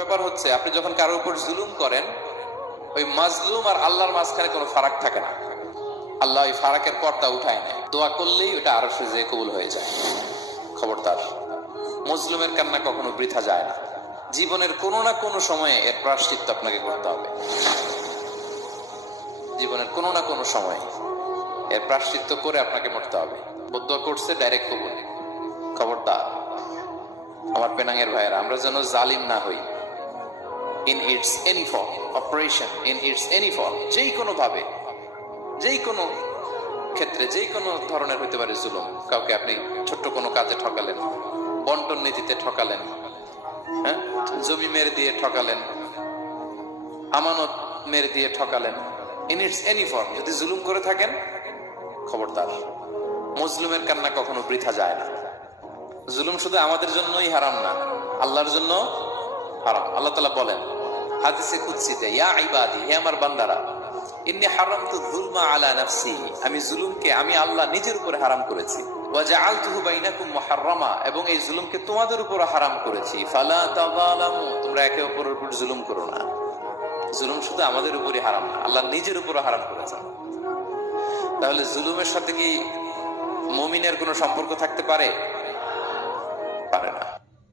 ব্যাপার হচ্ছে, আপনি যখন কারোর উপর জুলুম করেন, ওই মাজলুম আর আল্লাহর মাঝখানে কোনো ফারাক থাকে না। আল্লাহ ওই ফারাকের পর্দা উঠায় নেয়, দোয়া করলেই ওটা আরো যে কবুল হয়ে যায়। খবরদার, মজলুমের কান্না কখনো বৃথা যায় না। জীবনের কোনো না কোনো সময়ে এর প্রায়শ্চিত্ত আপনাকে করতে হবে। জীবনের কোনো না কোনো সময়ে এর প্রায়শ্চিত্ত করে আপনাকে মরতে হবে। বদুয়া করছে, ডাইরেক্ট কবুল। খবরদার আমার পেনাঙ্গের ভাইয়েরা, আমরা যেন জালিম না হই। In it's any form, operation in it's any form, যেই কোনো ভাবে, যেই কোনো ক্ষেত্রে, যেই কোনো ধরনের হইতে পারে জুলুম। কাউকে আপনি ছোট্ট কোনো কাজে ঠকালেন, বন্টন নীতিতে ঠকালেন, হ্যাঁ, জমি মেরে দিয়ে ঠকালেন, আমানত মেরে দিয়ে ঠকালেন, ইন ইটস এনি ফর্ম যদি জুলুম করে থাকেন, খবরদার, মজলুমের কান্না কখনো বৃথা যায় না। জুলুম শুধু আমাদের জন্যই হারাম না, আল্লাহর জন্য হারাম। আল্লাহ তাআলা বলেন হাদিসে কুদসিতে, ইয়া ইবাদি, হে আমার বান্দারা, ইন্নী হারামতু যুলমা আলা নাফসি, আমি জুলুমকে আমি আল্লাহ নিজের উপরে হারাম করেছি। ওয়া জাআলতুহু বাইনাকুম মুহাররামা, এবং এই জুলুমকে তোমাদের উপর হারাম করেছি। ফালা তাযালামু, তোমরা একে অপরের উপর জুলুম করো না। জুলুম শুধু আমাদের উপরই হারাম না, আল্লাহ নিজের উপর হারাম করেছেন। তাহলে জুলুমের সাথে কি মুমিনের কোনো সম্পর্ক থাকতে পারে?